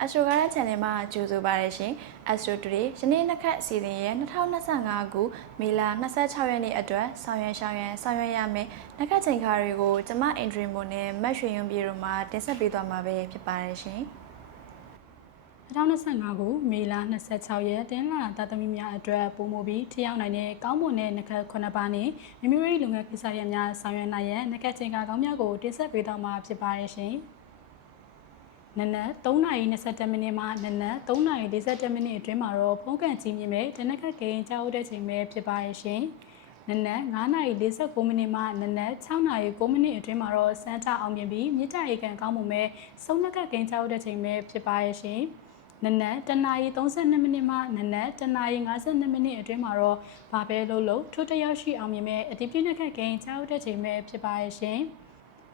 ။ Astro Garden Channel မှာကြိုဆိုပါရရှင်။ Astro Today ယနေ့နှစ်ခတ်အစီအစဉ်ရဲ့2025ခုမေလ26ရက်နေ့အတွက်ဆောင်ရွက်ရှောင်ရန်ဆောင်ရွက်ရမယ်။နှစ်ခတ်ချိန်ခါတွေကိုကျမအင်ဒရီမွန်နဲ့မတ်ရွှေရွံပြေတို့မှတင်ဆက်ပေးသွားမှာပဲဖြစ်ပါရရှင်။2025ခုမေလ26ရက်တင်းလာသာသမီများအတွက်ပုံမှုပြီးထရောက်နိုင်တဲ့ကောင်းမွန်တဲ့နှကခုနှစ်ပါးနဲ့မိမိတို့လုပ်ငန်းကိစ္စရပ်များဆောင်ရွက်နိုင်ရန်နှကချင်းကကောင်းများကိုတင်ဆက်ပေးသွားမှာဖြစ်ပါရဲ့ရှင်။နနက်3:21မိနစ်မှနနက်3:47မိနစ်အတွင်းမှာတော့ဖုံးကန်ကြီးမြင့်မဲ့တနက်ကကိန်းကြောက်တဲ့ချိန်ပဲဖြစ်ပါရဲ့ရှင်။နနက်9:49မိနစ်မှနနက်6:09မိနစ်အတွင်းမှာတော့စန်တာအောင်မြင်ပြီးမြစ်တရေကန်ကောင်းမှုမဲ့ဆုံးနက်ကကိန်းကြောက်တဲ့ချိန်ပဲဖြစ်ပါရဲ့ရှင်။နနက်တနာရီ32မိနစ်မှနနက်တနာရီ52မိနစ်အတွင်းမှာတော့ဘာပဲလို့လို့ထိုးတယောက်ရှိအောင်မြင်မဲ့အတိပြည့်နက်ကကိန်းကြောက်တဲ့ချိန်ပဲဖြစ်ပါရဲ့ရှင်။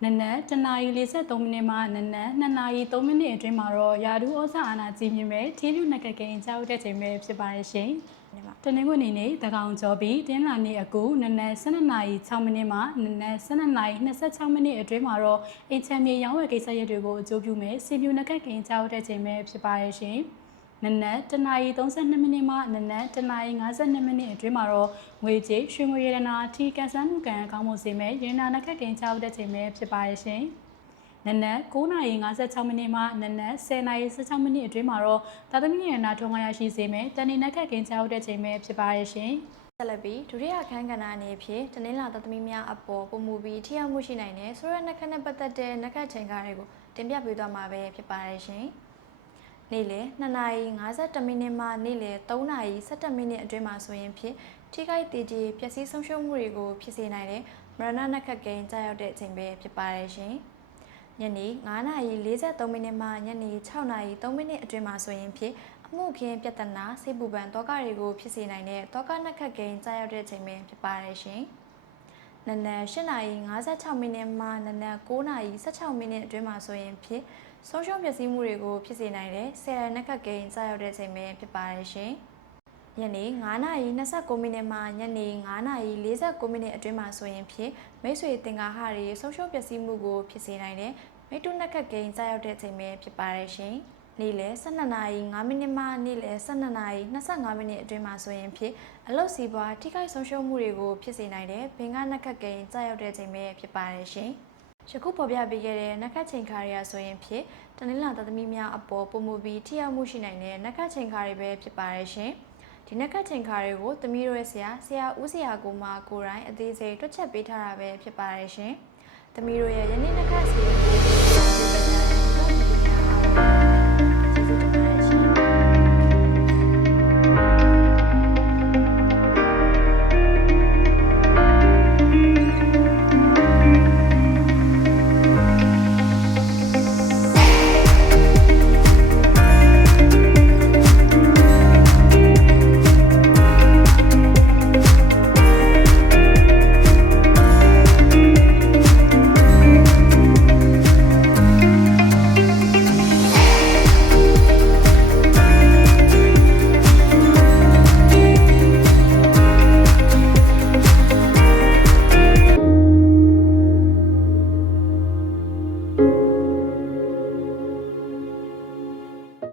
နနက်1နာရီ43မိနစ်မှနနက်2နာရီ3မိနစ်အတွင်းမှာတော့ရာဒူးဩဇာအာနာကြီးမြင့်မဲ့ချင်းလူနဂကိန်ကြောက်တဲ့ချိန်ပဲဖြစ်ပါရဲ့ရှင်တနင်္ဂနွေနေ့တကောင်ကျော်ပြီးတင်းလာနေ့အကူနနက်12နာရီ6မိနစ်မှနနက်12နာရီ26မိနစ်အတွင်းမှာတော့အင်ချမ်မြေရောင်းဝယ်ကိစ္စရပ်တွေကိုအကျိုးပြုမဲ့စီမြူနဂကိန်ကြောက်တဲ့ချိန်ပဲဖြစ်ပါရဲ့ရှင်။နနက်တနာရီ32မိနစ်မှနနက်တနာရီ52မိနစ်အတွင်းမှာတော့ငွေကြေးရွှေငွေရတနာအထီးကန်ဆန်းမှုကံကောင်းမှုစေမဲ့ရင်းနာနှက်ကတင်ချောက်တဲ့ချိန်ပဲဖြစ်ပါရဲ့ရှင်။နနက်9:56မိနစ်မှနနက်10:16မိနစ်အတွင်းမှာတော့သာသမီရနာထုံးခါရရှိစေမယ်တန်နေနက်ခက်ကင်းချောက်တဲ့ချိန်ပဲဖြစ်ပါရဲ့ရှင်။ဆက်လက်ပြီးဒုတိယခန်းကဏ္ဍအနေဖြင့်တနင်္လာသာသမီများအပေါ်ပုံမူပြီးထိရောက်မှုရှိနိုင်တဲ့ဆိုရနက်ခက်နဲ့ပတ်သက်တဲ့နက်ခက်ချိန်ကားတွေကိုတင်ပြပေးသွားမှာပဲဖြစ်ပါရဲ့ရှင်။နေ့လယ်2နာရီ52မိနစ်မှနေ့လယ်3နာရီ17မိနစ်အတွင်းမှာဆိုရင်ဖြင့်ထိခိုက်တည်ကြည်ပျက်စီးဆုံးရှုံးမှုတွေကို ဖြစ်စေနိုင်တဲ့မရဏနက်ခတ်ကိန်းကြာရောက်တဲ့အချိန်ပဲဖြစ်ပါတယ်ရှင်။ညနေ9:43မိနစ်မှညနေ6:03မိနစ်အတွင်းမှာဆိုရင်ဖြင့်အမှုခင်းပြဿနာစိတ်ပူပန်တောကတွေကိုဖြစ်စေနိုင်တဲ့တောကနက်ခတ်ကိန်းကြာရောက်တဲ့အချိန်ပဲဖြစ်ပါတယ်ရှင်။နနက်8:56မိနစ်မှနနက်9:16မိနစ်အတွင်းမှာဆိုရင်ဖြစ်ဆုံးရှုံးပျက်စီးမှုတွေကို ဖြစ်စေနိုင်တဲ့ဆယ်ရနက်ခတ်ကိန်းစရောက်တဲ့အချိန်ပဲဖြစ်ပါတယ်ရှင်။ညနေ9:29မိနစ်မှညနေ9:49မိနစ်အတွင်းမှာဆိုရင်ဖြင့်မိတ်ဆွေတင်ကားဟာတွေဆုံးရှုံးပျက်စီးမှုကိုဖြစ်စေနိုင်တဲ့မိတုနက်ခတ်ကိန်းစရောက်တဲ့အချိန်ပဲဖြစ်ပါတယ်ရှင်။နေ့လယ်12နာရီ5မိနစ်မှနေ့လယ်12နာရီ25မိနစ်အတွင်းမှာဆိုရင်ဖြင့်အလုတ်စီပွားထိခိုက်ဆုံးရှုံးမှုတွေကိုဖြစ်စေနိုင်တဲ့ဘင်္ဂနက်ခတ်ကိန်းကြာရောက်တဲ့အချိန်ပဲဖြစ်ပါတယ်ရှင်။ယခုဖော်ပြပေးခဲ့တဲ့နှက်ခတ်ချိန်ခါတွေကဆိုရင်ဖြင့်တနင်္လာသသမီးများအပေါ်ပုံမူပြီးထိရောက်မှုရှိနိုင်တဲ့နှက်ခတ်ချိန်ခါတွေပဲဖြစ်ပါရဲ့ရှင်။ဒီနှက်ခတ်ချိန်ခါတွေကိုသမီးတို့ရဲ့ဆရာဆရာဦးဆရာကိုမှကိုယ်တိုင်အသေးစိတ်တွက်ချက်ပေးထားတာပဲဖြစ်ပါရဲ့ရှင်။သမီးတို့ရဲ့ယနေ့နှက်ခတ်စီရင်ကို